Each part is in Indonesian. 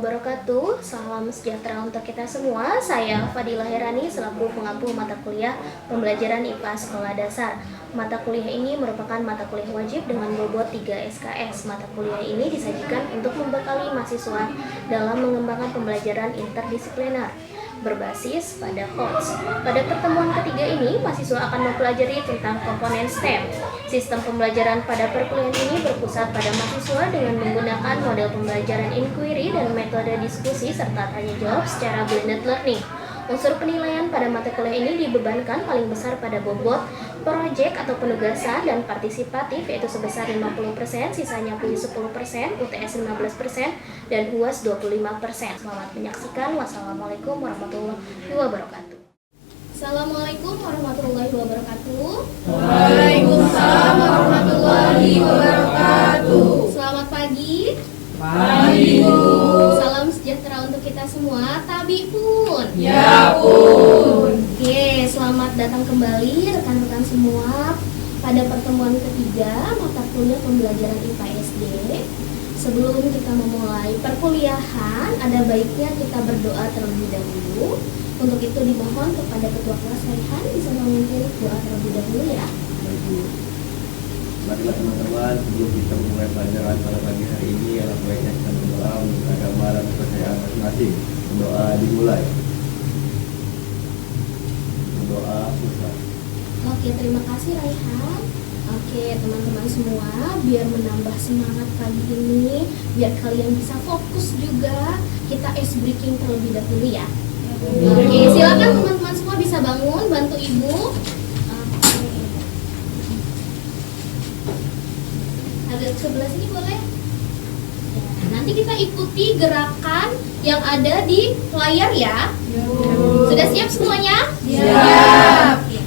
wabarakatuh. Salam sejahtera untuk kita semua. Saya Fadilah Herani selaku pengampu mata kuliah pembelajaran IPA Sekolah Dasar. Mata kuliah ini merupakan mata kuliah wajib dengan bobot 3 SKS. Mata kuliah ini disajikan untuk membekali mahasiswa dalam mengembangkan pembelajaran interdisipliner berbasis pada HOTS. Pada pertemuan ketiga ini, mahasiswa akan mempelajari tentang komponen STEM. Sistem pembelajaran pada perkuliahan ini berpusat pada mahasiswa dengan menggunakan model pembelajaran inquiry dan metode diskusi serta tanya jawab secara blended learning. Unsur penilaian pada mata kuliah ini dibebankan paling besar pada bobot, proyek atau penugasan, dan partisipatif yaitu sebesar 50%, sisanya punya 10%, UTS 15%, dan UAS 25%. Selamat menyaksikan. Wassalamualaikum warahmatullahi wabarakatuh. Assalamualaikum warahmatullahi wabarakatuh. Waalaikumsalam warahmatullahi wabarakatuh. Selamat pagi. Pagi, Bu. Salam sejahtera untuk kita semua. Tabi pun. Ya pun. Oke, selamat datang kembali rekan-rekan semua pada pertemuan ketiga mata kuliah pembelajaran IPA SD. Sebelum kita memulai perkuliahan, ada baiknya kita berdoa terlebih dahulu. Untuk itu dimohon kepada Ketua Kelas Raihan bisa memimpin doa terlebih dahulu ya. Marilah teman-teman, sebelum kita memulai pelajaran pada pagi hari ini, alangkah baiknya kita berdoa untuk agama dan kepercayaan masing-masing. Berdoa dimulai. Berdoa selesai. Oke, terima kasih Raihan. Oke, teman-teman semua, biar menambah semangat pagi ini, biar kalian bisa fokus juga, kita ice breaking terlebih dahulu ya. Oke, silakan teman-teman semua bisa bangun, bantu ibu. Agak sebelah sini boleh? Ya, nanti kita ikuti gerakan yang ada di layar ya. Sudah siap semuanya? Siap. Oke.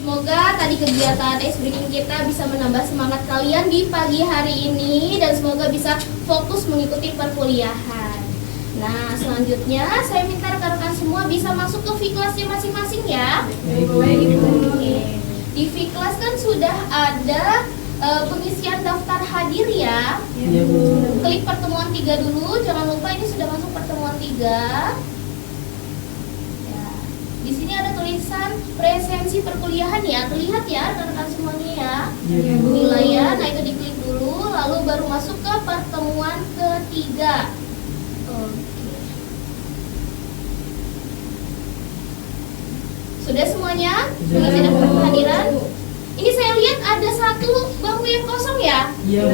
Semoga tadi kegiatan ice breaking kita bisa menambah semangat kalian di pagi hari ini dan semoga bisa fokus mengikuti perkuliahan. Nah, selanjutnya saya minta rekan-rekan semua bisa masuk ke V-kelasnya masing-masing ya. Oke. Di V-kelas kan sudah ada pengisian daftar hadir ya. Klik pertemuan 3 dulu, jangan lupa ini sudah masuk pertemuan 3. Di sini ada tulisan presensi perkuliahan ya, terlihat ya rekan-rekan semuanya ya. Nilai ya, nah itu diklik dulu, lalu baru masuk ke pertemuan ketiga. Oke. Sudah semuanya? Mengisi daftar kehadiran? Ini saya lihat ada satu bangku yang kosong ya. Iya.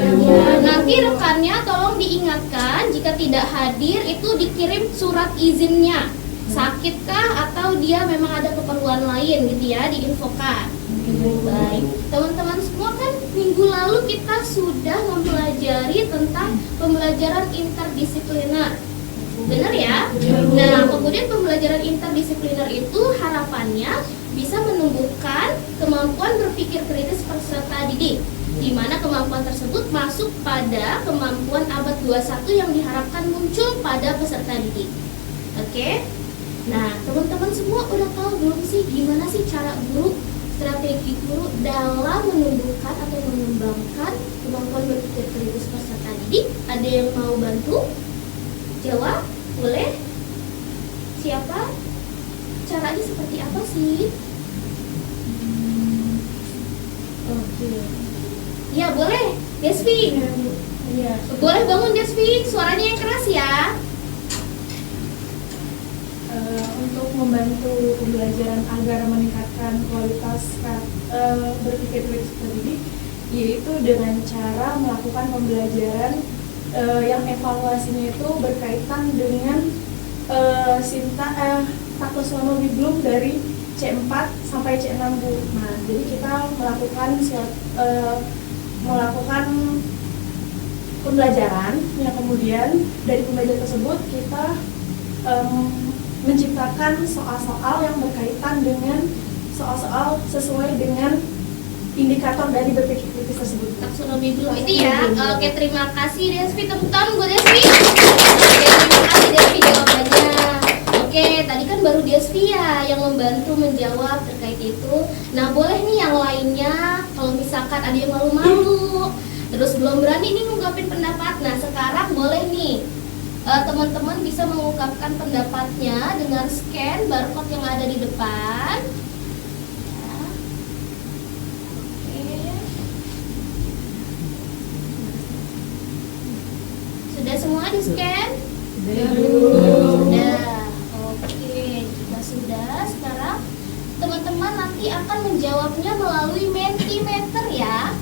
Nanti rekannya tolong diingatkan jika tidak hadir itu dikirim surat izinnya. Sakitkah atau dia memang ada keperluan lain gitu ya, diinfokan. Baik, teman-teman semua kan minggu lalu kita sudah mempelajari tentang pembelajaran interdisipliner. Benar ya? Nah, kemudian pembelajaran interdisipliner itu harapannya bisa menumbuhkan kemampuan berpikir kritis peserta didik, di mana kemampuan tersebut masuk pada kemampuan abad 21 yang diharapkan muncul pada peserta didik. Oke? Nah, teman-teman semua udah tahu belum sih gimana sih cara guru, strategi guru dalam menumbuhkan atau mengembangkan kemampuan berpikir kritis peserta didik? Ada yang mau bantu? Jawab? Boleh? Siapa? Caranya seperti apa sih? Oke. Ya, boleh. Desvi. Iya. Boleh bangun Desvi, suaranya yang keras ya. Untuk membantu pembelajaran agar meningkatkan kualitas berpikir kritis terdidik, yaitu dengan cara melakukan pembelajaran yang evaluasinya itu berkaitan dengan taksonomi Bloom dari C4 sampai C6 Bu. Nah, jadi kita melakukan pembelajaran yang kemudian dari pembelajaran tersebut kita menciptakan soal-soal yang berkaitan dengan soal-soal sesuai dengan indikator dari berpikir kritis tersebut. Taksonomi Bloom itu ya. Oke, terima kasih Desvi. Tepuk tangan buat Desvi. Oke, terima kasih Desvi jawabannya. Oke, tadi kan baru Desvi ya yang membantu menjawab terkait itu. Nah, boleh nih yang lainnya kalau misalkan ada yang malu-malu, terus belum berani nih mengungkapin pendapat. Nah, sekarang boleh nih teman-teman bisa mengungkapkan pendapatnya dengan scan barcode yang ada di depan. Sudah semua di scan? Sudah. Oke, jika sudah, sekarang teman-teman nanti akan menjawabnya melalui Mentimeter ya.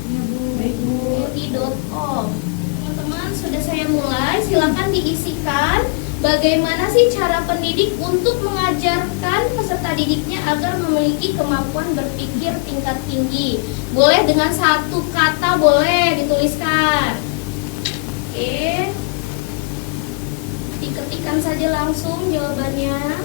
Menti.com. Teman-teman, sudah saya mulai. Silakan diisikan bagaimana sih cara pendidik untuk mengajarkan peserta didiknya agar memiliki kemampuan berpikir tingkat tinggi. Boleh dengan satu kata, boleh dituliskan. Oke. Diketikkan saja langsung jawabannya.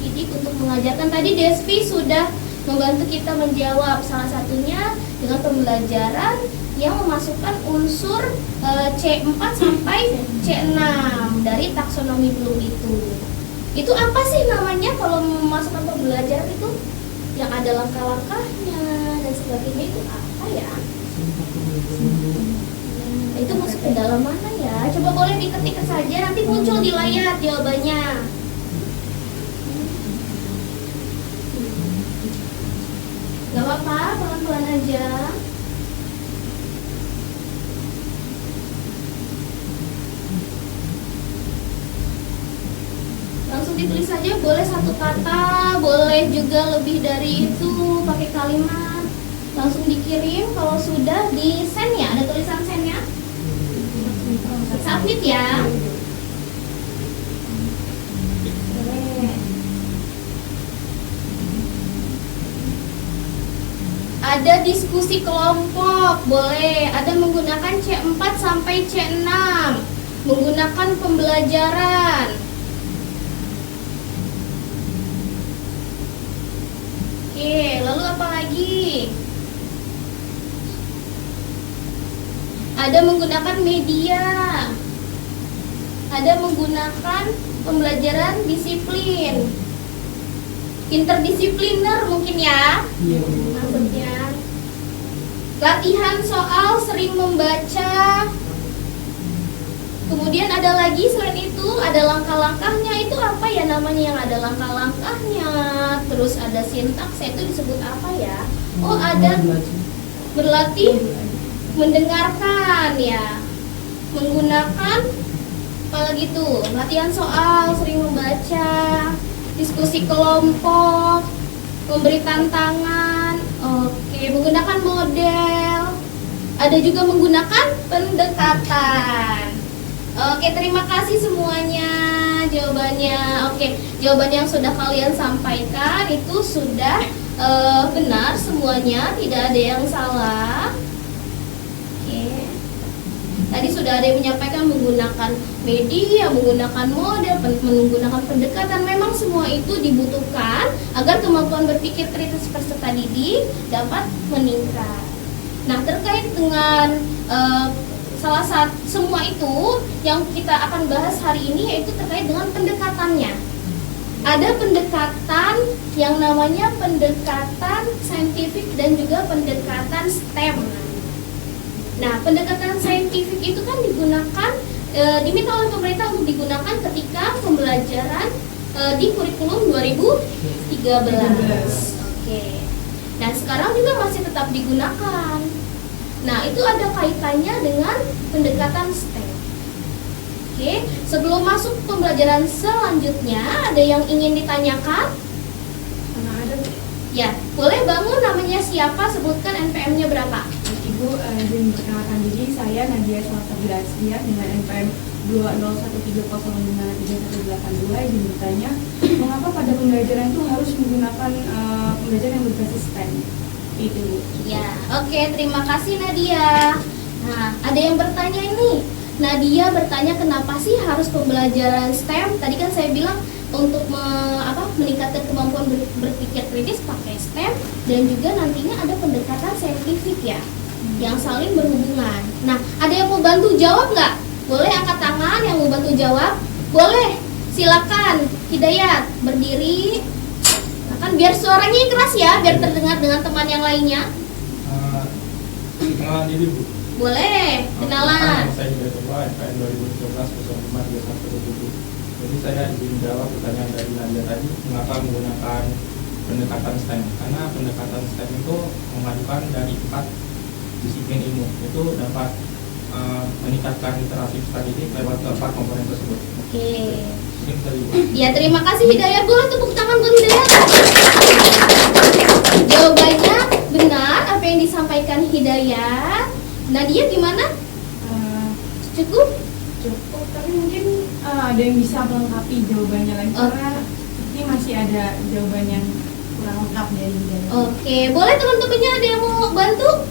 Didik untuk mengajarkan. Tadi Desvi sudah membantu kita menjawab, salah satunya dengan pembelajaran yang memasukkan unsur C4 sampai C6 dari taksonomi Bloom itu. Itu apa sih namanya kalau memasukkan pembelajaran itu? Yang ada langkah-langkahnya dan sebagainya, itu apa ya? Itu masuk ke dalam mana ya? Coba boleh diketik saja, nanti muncul di layar jawabannya. Gak apa-apa, pelan-pelan aja. Langsung ditulis saja, boleh satu kata, boleh juga lebih dari itu, pakai kalimat. Langsung dikirim, kalau sudah di send ya, ada tulisan send ya. Submit ya. Ada diskusi kelompok, boleh. Ada menggunakan C4 sampai C6, menggunakan pembelajaran. Oke, lalu apa lagi? Ada menggunakan media. Ada menggunakan pembelajaran disiplin. Interdisipliner mungkin ya. Maksudnya latihan soal, sering membaca. Kemudian ada lagi selain itu, ada langkah-langkahnya. Itu apa ya namanya yang ada langkah-langkahnya? Terus ada sintaksnya, itu disebut apa ya? Oh, ada berlatih mendengarkan ya. Menggunakan apa lagi tuh? Latihan soal, sering membaca, diskusi kelompok, memberi tantangan. Oke, menggunakan model. Ada juga menggunakan pendekatan. Oke, terima kasih semuanya jawabannya. Oke, jawaban yang sudah kalian sampaikan itu sudah benar semuanya, tidak ada yang salah. Oke. Tadi sudah ada yang menyampaikan menggunakan media, menggunakan model, menggunakan pendekatan. Memang semua itu dibutuhkan agar kemampuan berpikir kritis peserta didik dapat meningkat. Nah, terkait dengan salah satu semua itu yang kita akan bahas hari ini yaitu terkait dengan pendekatannya. Ada pendekatan yang namanya pendekatan saintifik dan juga pendekatan STEM. Nah, pendekatan saintifik itu kan digunakan, diminta oleh pemerintah untuk digunakan ketika pembelajaran di kurikulum 2013. Oke. Nah, sekarang juga masih tetap digunakan. Nah, itu ada kaitannya dengan pendekatan STEM. Oke, sebelum masuk pembelajaran selanjutnya, ada yang ingin ditanyakan? Karena ada Ya, boleh bangun, namanya siapa, sebutkan NPM-nya berapa? Ibu izin memperkenalkan diri, saya Nadia Salsabila Aslia dengan NPM 2013053182 izin bertanya, mengapa pada pembelajaran itu harus menggunakan pembelajaran yang berbasis STEM? Itu. Ya, oke, terima kasih Nadia. Nah, ada yang bertanya ini. Nadia bertanya kenapa sih harus pembelajaran STEM? Tadi kan saya bilang untuk meningkatkan kemampuan berpikir kritis pakai STEM, dan juga nantinya ada pendekatan saintifik ya, yang saling berhubungan. Nah, ada yang mau bantu jawab nggak? Boleh angkat tangan yang mau bantu jawab. Boleh, silakan. Hidayat, berdiri. Nah, kan biar suaranya keras ya, biar terdengar dengan teman yang lainnya. Kenalan diri Bu. Boleh, kenalan. Saya Hidayat Coba, FKN 2013-05-2127. Jadi saya ingin jawab pertanyaan dari Nadia tadi, mengapa menggunakan pendekatan STEM? Karena pendekatan STEM itu memadukan dari 4 disiplin ilmu, itu dapat meningkatkan literasi peserta didik lewat 4 komponen tersebut. Oke. Ini tadi Bu. Ya, terima kasih Hidayat. Boleh tepuk tangan buat Hidayat. Jawabannya benar apa yang disampaikan Hidayat. Nadia gimana? Cukup? Cukup, tapi mungkin ada yang bisa melengkapi jawabannya lagi, karena ini masih ada jawaban yang kurang lengkap dari Hidayat. Oke, boleh teman-temannya ada yang mau bantu?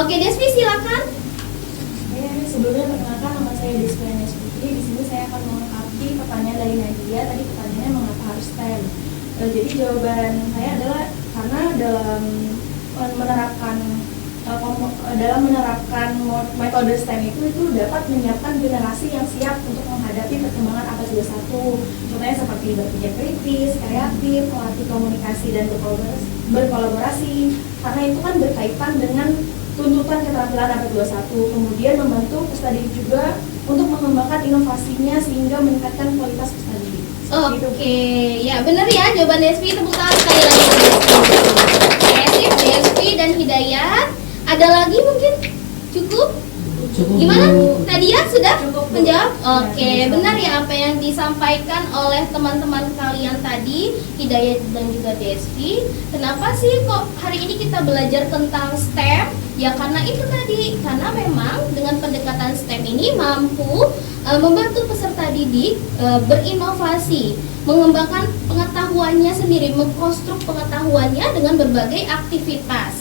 Oke, Desvi silakan. Sebelumnya perkenalkan, nama saya Desvi Putri. Di sini saya akan melengkapi pertanyaan dari Nadia. Tadi pertanyaannya mengapa harus STEM. Jadi jawaban saya adalah karena dalam menerapkan metode STEM itu dapat menyiapkan generasi yang siap untuk menghadapi perkembangan abad 21. Contohnya seperti berpikir kritis, kreatif, melatih komunikasi dan berkolaborasi. Karena itu kan berkaitan dengan tuntutan keterampilan abad 21. Kemudian membantu peserta didik juga untuk mengembangkan inovasinya sehingga meningkatkan kualitas peserta didik. Oke, ya benar ya jawaban Desvi. Tepuk tangan sekali lagi. Desvi dan Hidayat. Ada lagi mungkin? Cukup? Gimana? Nadia sudah menjawab? Oke, benar ya apa yang disampaikan oleh teman-teman kalian tadi, Hidayat dan juga Desvi. Kenapa sih kok hari ini kita belajar tentang STEM? Ya karena itu tadi, karena memang dengan pendekatan STEM ini mampu membantu peserta didik berinovasi, mengembangkan pengetahuannya sendiri, mengkonstruk pengetahuannya dengan berbagai aktivitas.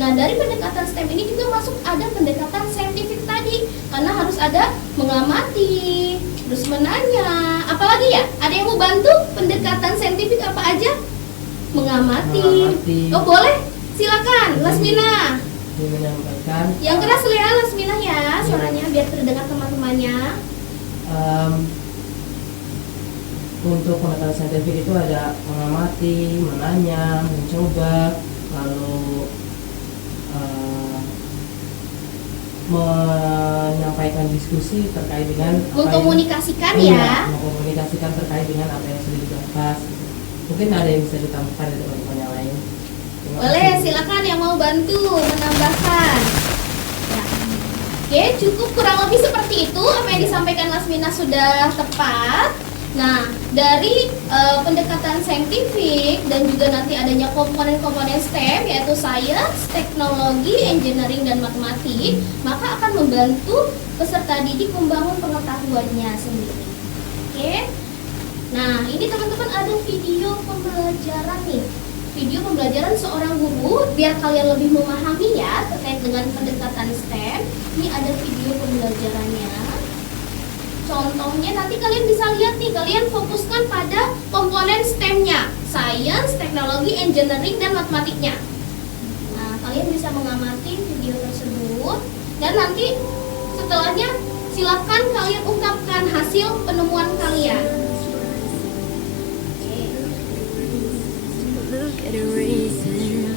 Nah, dari pendekatan STEM ini juga masuk ada pendekatan saintifik tadi, karena harus ada mengamati, terus menanya, apalagi ya? Ada yang mau bantu pendekatan saintifik apa aja? Mengamati. Oh boleh, silakan, Lasmina. Menyampaikan. Yang keras ya, Lasmina ya, suaranya biar terdengar teman-temannya. Untuk pendekatan saintifik itu ada mengamati, menanya, mencoba, lalu menyampaikan diskusi terkait dengan mengkomunikasikan ya. Mengkomunikasikan terkait dengan apa yang sudah dibahas. Mungkin ada yang bisa ditambahkan dari teman-teman yang lain. Boleh, silakan yang mau bantu menambahkan. Ya. Oke, cukup kurang lebih seperti itu. Apa yang disampaikan Lasmina sudah tepat. Nah, dari pendekatan saintifik dan juga nanti adanya komponen-komponen STEM yaitu sains, teknologi, engineering, dan matematik, maka akan membantu peserta didik membangun pengetahuannya sendiri. Oke. Nah, ini teman-teman ada video pembelajaran nih. Video pembelajaran seorang guru biar kalian lebih memahami ya terkait dengan pendekatan STEM. Ini ada video pembelajarannya. Contohnya nanti kalian bisa lihat nih, kalian fokuskan pada komponen STEM-nya, Science, Teknologi, Engineering, dan Matematiknya. Nah, kalian bisa mengamati video tersebut, dan nanti setelahnya silakan kalian ungkapkan hasil penemuan kalian. Look at a reason.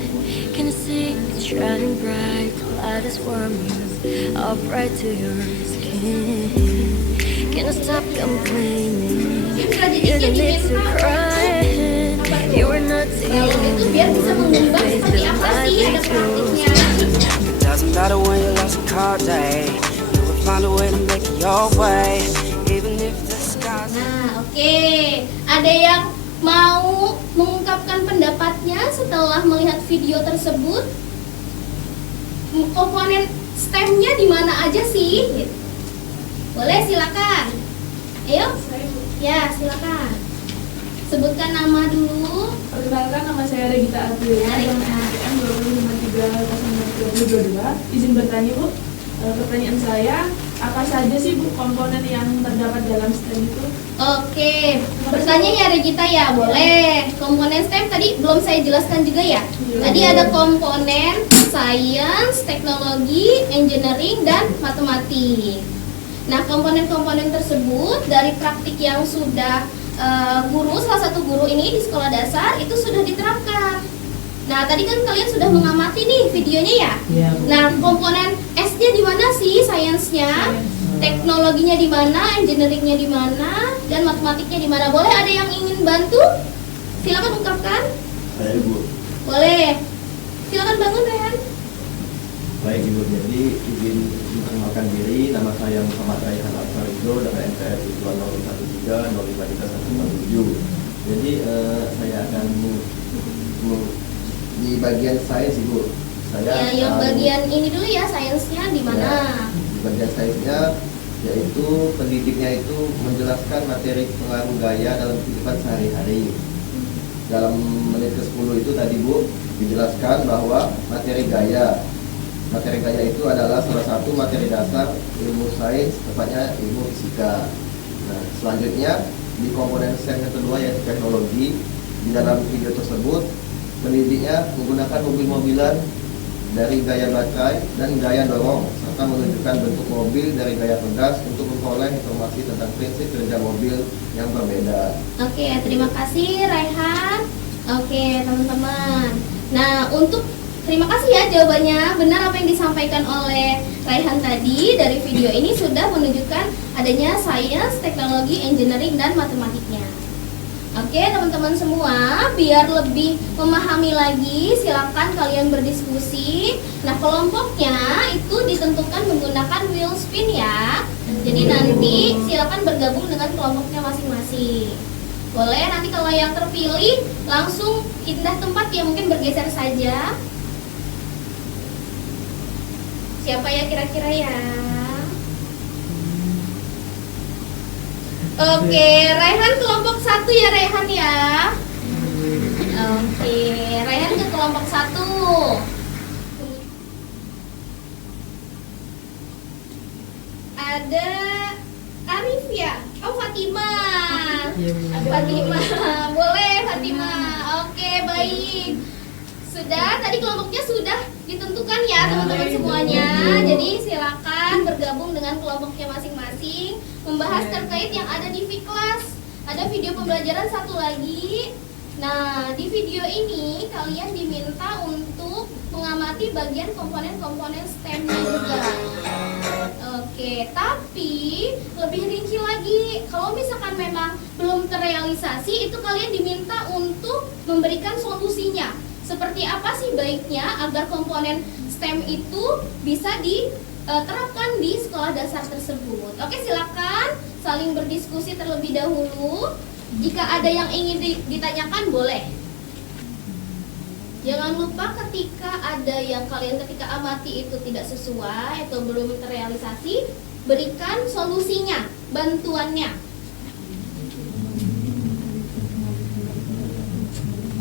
Can I see it's shining bright? The light is warming up right to your skin. Can I stop complaining? You don't need to cry. You are not the Itu biar bisa mengubah seperti apa sih ada praktiknya. It doesn't matter when you lost a call day. You will find a way to make it your way, even if the skies. Nah, oke. Ada yang mau mengungkapkan pendapatnya setelah melihat video tersebut? Komponen STEM-nya di mana aja sih? Gitu. Boleh, silakan. Ayo. Ya, silakan. Sebutkan nama dulu. Perkenalkan, nama saya Regita Adriana. Ya, Regita. Yang 253 Izin bertanya Bu, pertanyaan saya, apa saja sih Bu komponen yang terdapat dalam STEM itu? Oke, bertanya ya Regita ya, boleh. Komponen STEM tadi belum saya jelaskan juga ya. Tadi ada komponen Science, Teknologi, Engineering, dan Matematik. Nah, komponen-komponen tersebut dari praktik yang sudah salah satu guru ini di sekolah dasar itu sudah diterapkan. Nah, tadi kan kalian sudah mengamati nih videonya ya. Iya, Bu. Nah, komponen S-nya di mana sih? Science-nya, teknologinya di mana, engineering-nya di mana, dan matematiknya di mana? Boleh ada yang ingin bantu? Silakan ungkapkan. Saya Ibu. Boleh. Silakan bangun, Rehan. Baik Ibu, jadi izin memperkenalkan diri, nama saya Muhammad Raihan Al-Farido dengan NPR 2130537. Jadi saya akan di bagian sains Ibu. Ya, yang bagian ini dulu ya, sainsnya di mana? Ya, di bagian sainsnya yaitu pendidiknya itu menjelaskan materi pengaruh gaya dalam kehidupan sehari-hari. Dalam menit ke-10 itu tadi Bu dijelaskan bahwa materi gaya itu adalah salah satu materi dasar ilmu sains, tepatnya ilmu fisika. Nah, selanjutnya di komponen STEM yang kedua yaitu teknologi. Di dalam video tersebut pendidiknya menggunakan mobil-mobilan dari gaya baterai dan gaya dorong, serta menunjukkan bentuk mobil dari gaya pegas untuk memperoleh informasi tentang prinsip kerja mobil yang berbeda. Oke, terima kasih Raihan. Oke, teman-teman. Nah, terima kasih ya jawabannya. Benar apa yang disampaikan oleh Raihan tadi. Dari video ini sudah menunjukkan adanya sains, teknologi, engineering, dan matematiknya. Oke, teman-teman semua, biar lebih memahami lagi, silakan kalian berdiskusi. Nah, kelompoknya itu ditentukan menggunakan wheel spin ya. Jadi nanti silakan bergabung dengan kelompoknya masing-masing. Boleh, nanti kalau yang terpilih langsung pindah tempat ya, mungkin bergeser saja. Siapa ya kira-kira ya? Oke, Raihan kelompok 1 ya Raihan ya. Oke, Raihan ke kelompok 1. Ada Arif ya? Oh, Fatima. Fatima, boleh Fatima. Oke, baik. Sudah, tadi kelompoknya sudah ditentukan ya teman-teman semuanya. Jadi silakan bergabung dengan kelompoknya masing-masing, membahas terkait yang ada di Viklas. Ada video pembelajaran satu lagi. Nah, di video ini kalian diminta untuk mengamati bagian komponen-komponen STEM-nya juga. Oke, tapi lebih rinci lagi. Kalau misalkan memang belum terrealisasi, itu kalian diminta untuk memberikan solusinya. Seperti apa sih baiknya agar komponen STEM itu bisa diterapkan di sekolah dasar tersebut. Oke, silakan saling berdiskusi terlebih dahulu. Jika ada yang ingin ditanyakan boleh. Jangan lupa ketika ada yang kalian ketika amati itu tidak sesuai atau belum terrealisasi, berikan solusinya, bantuannya.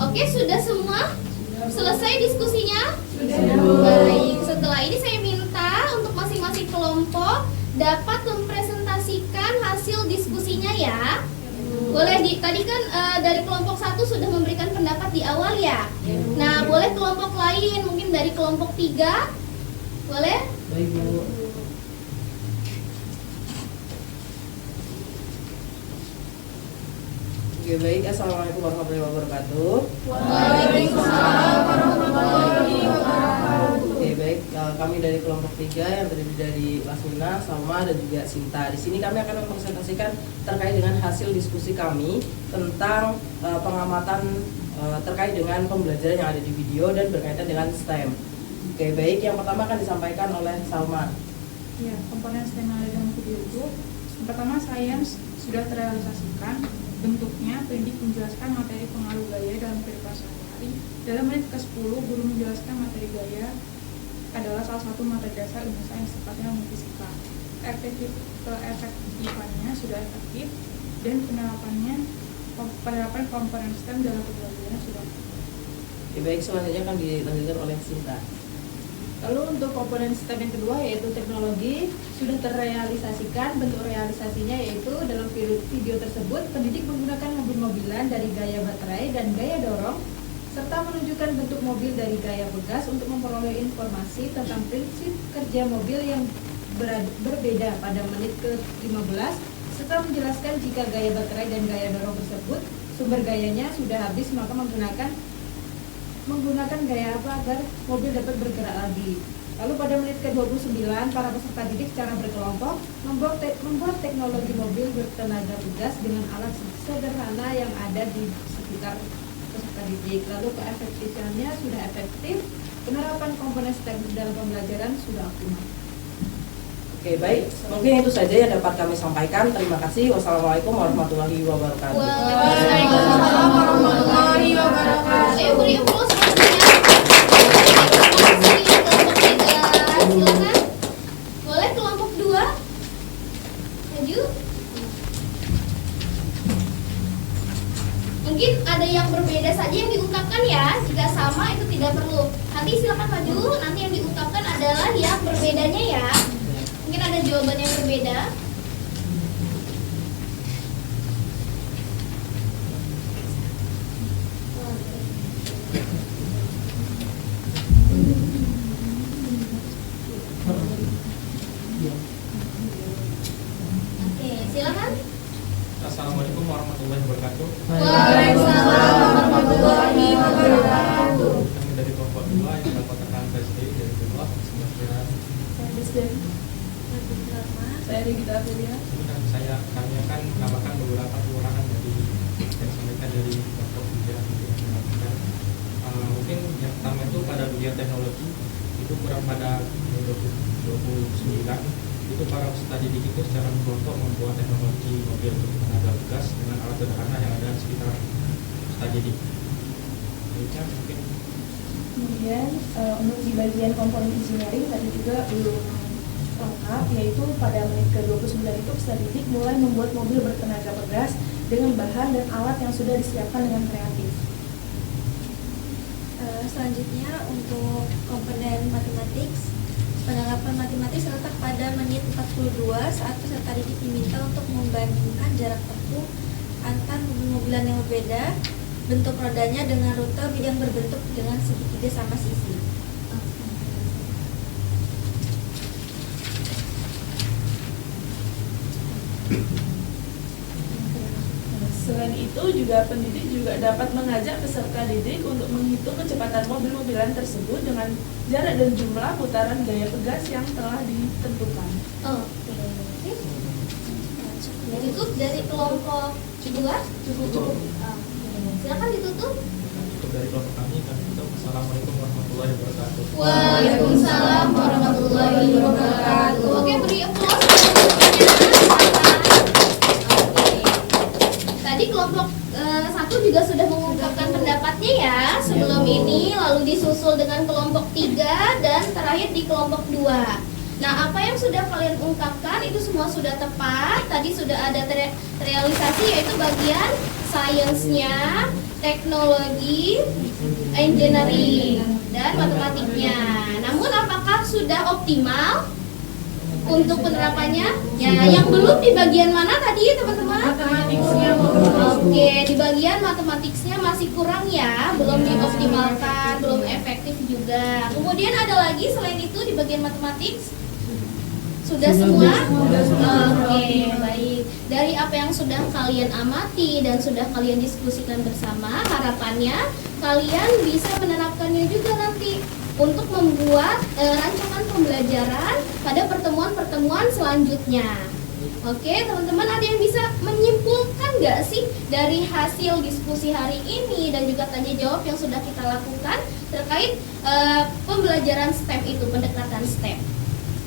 Oke, sudah semua? Selesai diskusinya? Baik, setelah ini saya minta untuk masing-masing kelompok dapat mempresentasikan hasil diskusinya ya. Boleh tadi kan dari kelompok 1 sudah memberikan pendapat di awal ya. Nah, boleh kelompok lain, mungkin dari kelompok 3. Boleh? Baik, Bu. Oke, baik. Assalamualaikum warahmatullahi wabarakatuh. Waalaikumsalam warahmatullahi wabarakatuh. Oke, baik. Kami dari kelompok 3 yang terdiri dari Lasmina, Salma, dan juga Sinta. Di sini kami akan mempresentasikan terkait dengan hasil diskusi kami tentang pengamatan terkait dengan pembelajaran yang ada di video dan berkaitan dengan STEM. Oke, baik. Yang pertama akan disampaikan oleh Salma. Ya, komponen STEM yang ada dalam video itu, yang pertama sains sudah terrealisasikan. Bentuknya, pendidik menjelaskan materi pengaruh gaya dalam kehidupan sehari-hari. Dalam menit ke-10, guru menjelaskan materi gaya adalah salah satu materi dasar ilmu sains, tepatnya ilmu fisika. keefektifannya sudah efektif dan penerapan komponen STEM dalam pembelajaran sudah efektif. Oke, baik, selanjutnya akan dilanjutkan oleh Sinta. Lalu untuk komponen STEM yang kedua yaitu teknologi sudah terrealisasikan. Bentuk realisasinya yaitu dalam video tersebut pendidik menggunakan mobil-mobilan dari gaya baterai dan gaya dorong serta menunjukkan bentuk mobil dari gaya begas untuk memperoleh informasi tentang prinsip kerja mobil yang berbeda pada menit ke-15 serta menjelaskan jika gaya baterai dan gaya dorong tersebut sumber gayanya sudah habis maka menggunakan gaya apa agar mobil dapat bergerak lagi. Lalu pada menit ke-29 para peserta didik secara berkelompok membuat teknologi mobil bertenaga begas dengan alat sederhana yang ada di sekitar peserta didik. Lalu keefektifannya sudah efektif, penerapan komponen STEM dalam pembelajaran sudah optimal. Oke, baik, mungkin itu saja yang dapat kami sampaikan. Terima kasih. Wassalamualaikum warahmatullahi wabarakatuh. Waalaikumsalam warahmatullahi wabarakatuh. Beri aplaus semuanya. Kelompok 3, silakan. Boleh kelompok 2? Maju. Mungkin ada yang berbeda saja yang diungkapkan ya. Jika sama itu tidak perlu. Nanti silakan maju. Nanti yang diungkapkan adalah yang berbedanya ya. Mungkin ada jawaban yang berbeda. Oke, silakan. Assalamualaikum warahmatullahi wabarakatuh. Waalaikumsalam warahmatullahi wabarakatuh. Kami dari kelompok 2 yang mendapatkan PSDI dari kedua sebagai Saya Rigita Aprilia. kami akan menambahkan beberapa kekurangan dari yang disampaikan dari kelompok 3 mungkin yang pertama itu pada bagian teknologi itu kurang pada 29 itu para peserta didik itu secara berkelompok membuat teknologi mobil bertenaga begas dengan alat sederhana yang ada di sekitar peserta didik. Selanjutnya mungkin Kemudian untuk di bagian komponen engineering tadi juga belum lengkap, yaitu pada menit ke-29 itu peserta didik mulai membuat mobil bertenaga begas dengan bahan dan alat yang sudah disiapkan dengan kreatif. Selanjutnya untuk komponen matematik, penerapan matematik terletak pada menit 42 saat peserta didik diminta untuk membandingkan jarak tempuh antar mobil-mobilan yang berbeda, bentuk rodanya dengan rute yang berbentuk dengan segitiga sama sisi. Selain itu juga pendidik juga dapat mengajak peserta didik untuk menghitung kecepatan mobil-mobilan tersebut dengan jarak dan jumlah putaran gaya pegas yang telah ditentukan. Oke. Ditutup dari kelompok 2? Cukup. Silakan ditutup. untuk dari kelompok kami tutup. Assalamualaikum warahmatullahi wabarakatuh. Waalaikumsalam warahmatullahi wabarakatuh. Oke, beri aplaus. Tadi kelompok 1 juga sudah mengungkapkan pendapatnya ya sebelum ini, lalu disusul dengan kelompok 3 dan terakhir di kelompok 2. Nah, apa yang sudah kalian ungkapkan itu semua sudah tepat. Tadi sudah ada realisasi yaitu bagian sainsnya, teknologi, engineering, dan matematiknya. Namun apakah sudah optimal untuk penerapannya? Ya, yang belum di bagian mana tadi teman-teman? Matematiknya. Oke, di bagian matematiknya masih kurang ya, belum dioptimalkan, belum efektif juga. Kemudian ada lagi selain itu di bagian matematik? Sudah semua? Oke, baik. Dari apa yang sudah kalian amati dan sudah kalian diskusikan bersama, harapannya kalian bisa menerapkannya juga nanti untuk membuat rancangan pembelajaran pada pertemuan-pertemuan selanjutnya. Oke, teman-teman, ada yang bisa menyimpulkan nggak sih dari hasil diskusi hari ini dan juga tanya jawab yang sudah kita lakukan terkait pembelajaran STEM itu, pendekatan STEM?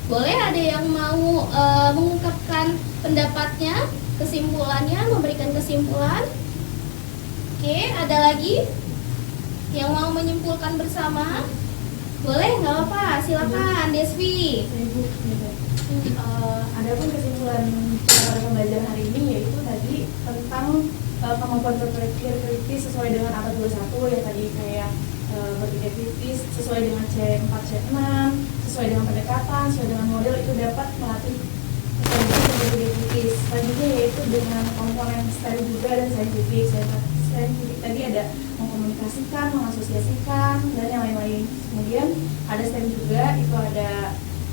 Boleh ada yang mau mengungkapkan pendapatnya, kesimpulannya, memberikan kesimpulan? Oke, ada lagi yang mau menyimpulkan bersama? Boleh, nggak apa-apa, silakan Desvi. Adapun kesimpulan pada pembelajaran hari ini yaitu tadi tentang kemampuan berpikir kritis sesuai dengan abad 21 ya tadi kayak berpikir kritis sesuai dengan C4 C6, sesuai dengan pendekatan, sesuai dengan model itu dapat melatih kecerdasan berpikir kritis. Selanjutnya yaitu dengan komponen STEM juga dan saintifik. Saintifik tadi ada mengkomunikasikan, mengasosiasikan dan yang lain-lain. Kemudian ada STEM juga itu ada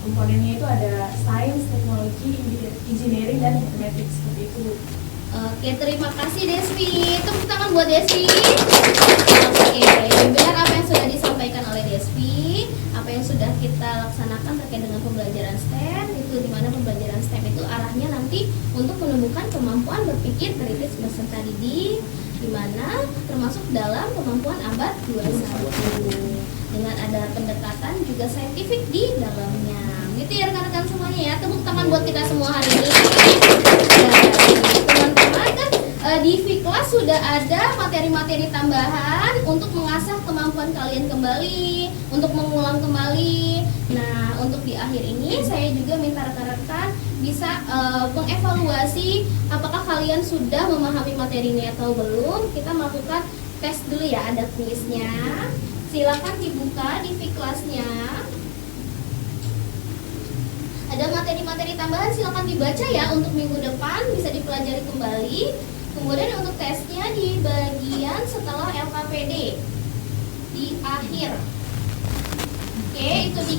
komponennya itu ada sains, teknologi, engineering dan mathematics seperti itu. Oke, terima kasih Desvi. Tepuk tangan buat Desvi. Oke, benar apa yang sudah disampaikan oleh Desvi, apa yang sudah kita laksanakan terkait dengan pembelajaran STEM itu dimana pembelajaran STEM itu arahnya nanti untuk menumbuhkan kemampuan berpikir kritis berserta didik, dimana termasuk dalam kemampuan abad 21 dengan ada pendekatan juga saintifik di dalamnya. Gitu ya rekan-rekan semuanya ya. Tepuk tangan buat kita semua hari ini. Teman-teman kan di Fiklas sudah ada materi-materi tambahan untuk mengasah kemampuan kalian kembali, untuk mengulang kembali. Nah, untuk di akhir ini saya juga minta rekan-rekan bisa mengevaluasi apakah kalian sudah memahami materi ini atau belum. Kita melakukan tes dulu ya, ada kuisnya. Silakan dibuka di Fiklasnya. Ada materi-materi tambahan, silakan dibaca ya untuk minggu depan bisa dipelajari kembali. Kemudian untuk tesnya di bagian setelah LKPD di akhir. Oke, itu di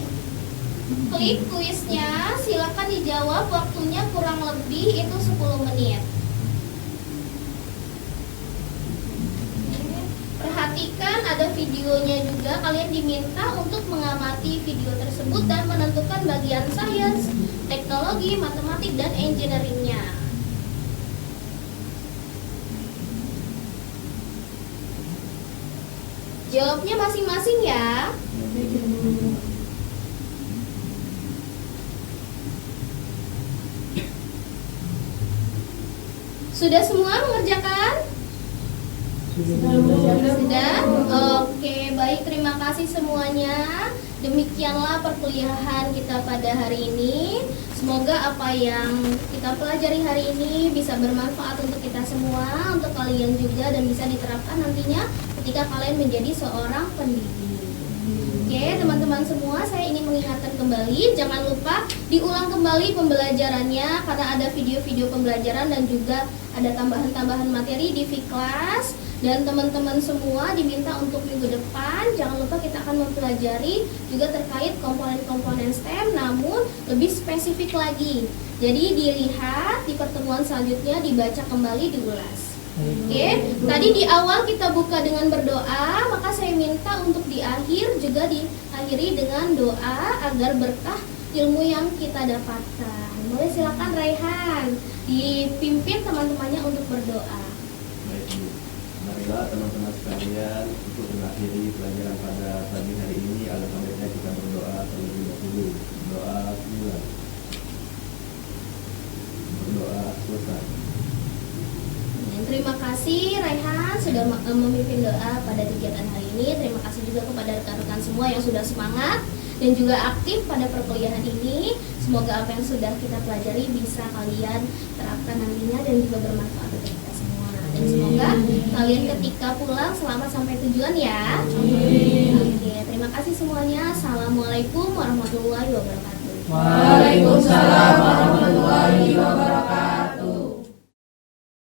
klik kuisnya, silakan dijawab, waktunya kurang lebih itu 10 menit. Perhatikan ada videonya juga, kalian diminta untuk mengamati video tersebut dan menentukan bagian sains, teknologi, matematik, dan engineeringnya. Jawabnya masing-masing ya. Sudah semua mengerjakan? Sudah? Oke, baik, terima kasih semuanya. Demikianlah perkuliahan kita pada hari ini. Semoga apa yang kita pelajari hari ini bisa bermanfaat untuk kita semua, untuk kalian juga, dan bisa diterapkan nantinya ketika kalian menjadi seorang pendidik. Oke, teman-teman semua, saya ingin mengingatkan kembali, jangan lupa diulang kembali pembelajarannya karena ada video-video pembelajaran dan juga ada tambahan-tambahan materi di Fiklas. Dan teman-teman semua diminta untuk minggu depan jangan lupa kita akan mempelajari juga terkait komponen-komponen STEM namun lebih spesifik lagi. Jadi dilihat di pertemuan selanjutnya, dibaca kembali, diulas. Oke, tadi di awal kita buka dengan berdoa, maka saya minta untuk di akhir juga diakhiri dengan doa agar berkah ilmu yang kita dapatkan. Boleh silakan Raihan dipimpin teman-temannya untuk berdoa. Marilah teman-teman sekalian untuk mengakhiri pelajaran pada pagi hari ini, alangkah baiknya kita berdoa terlebih dahulu. Doa mulai. Berdoa selesai. Terima kasih Raihan sudah memimpin doa pada kegiatan hari ini. Terima kasih juga kepada rekan-rekan semua yang sudah semangat dan juga aktif pada perkuliahan ini. Semoga apa yang sudah kita pelajari bisa kalian terapkan nantinya dan juga bermanfaat untuk kita semua. Dan semoga kalian ketika pulang selamat sampai tujuan ya. Oke, terima kasih semuanya. Assalamualaikum warahmatullahi wabarakatuh. Waalaikumsalam warahmatullahi wabarakatuh.